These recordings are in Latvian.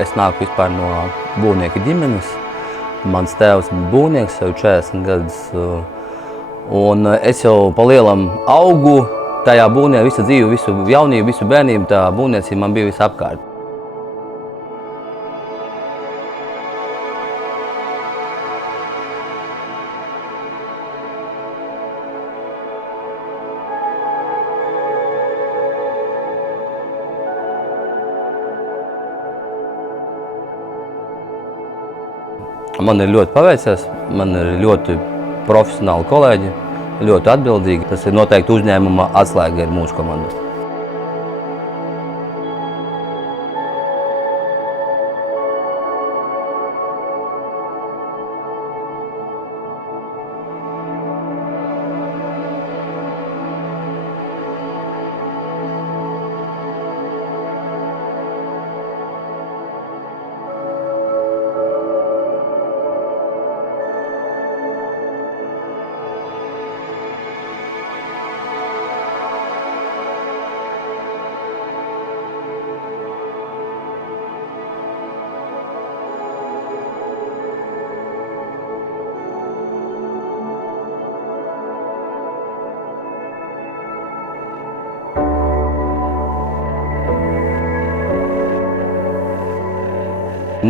Es nāku vispār no būvnieka ģimenes. Mans tēvs bija būvnieks jau 40 gadus. Un es jau pa lielam augu tajā būvniecībā, visu dzīvi, visu jaunību, visu bērnību, tā būvniecība man bija visapkārt. Man ir ļoti paveicies, man ir ļoti profesionāli kolēģi, ļoti atbildīgi. Tas ir noteikti uzņēmuma atslēga ir mūsu komanda.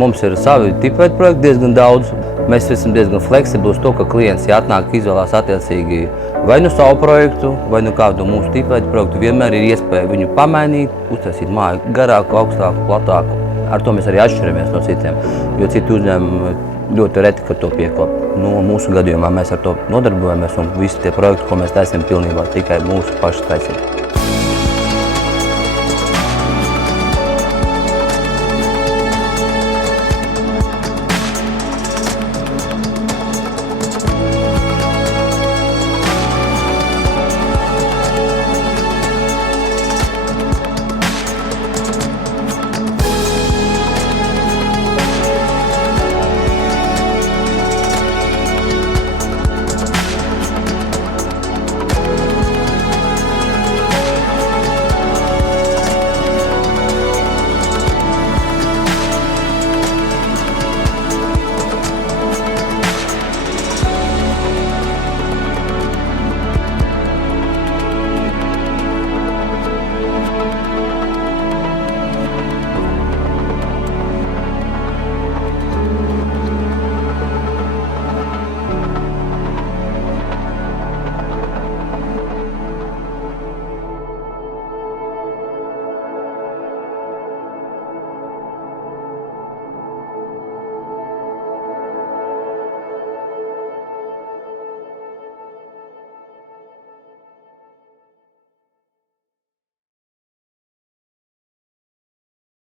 Mums ir savi tipveida projekti diezgan daudz. Mēs esam diezgan fleksibli uz to, ka klients, ja atnāk, izvēlās attiecīgi vai nu savu projektu, vai nu kādu mūsu tipveida projektu, vienmēr ir iespēja viņu pamainīt, uztaisīt māju garāku, augstāku, platāku. Ar to mēs arī atšķiramies no citiem, jo citi uzņēmumi ļoti reti, ka to piekop. Mūsu gadījumā mēs ar to nodarbojamies un visi tie projekti, ko mēs taisām, pilnībā tikai mūsu paši taisīt.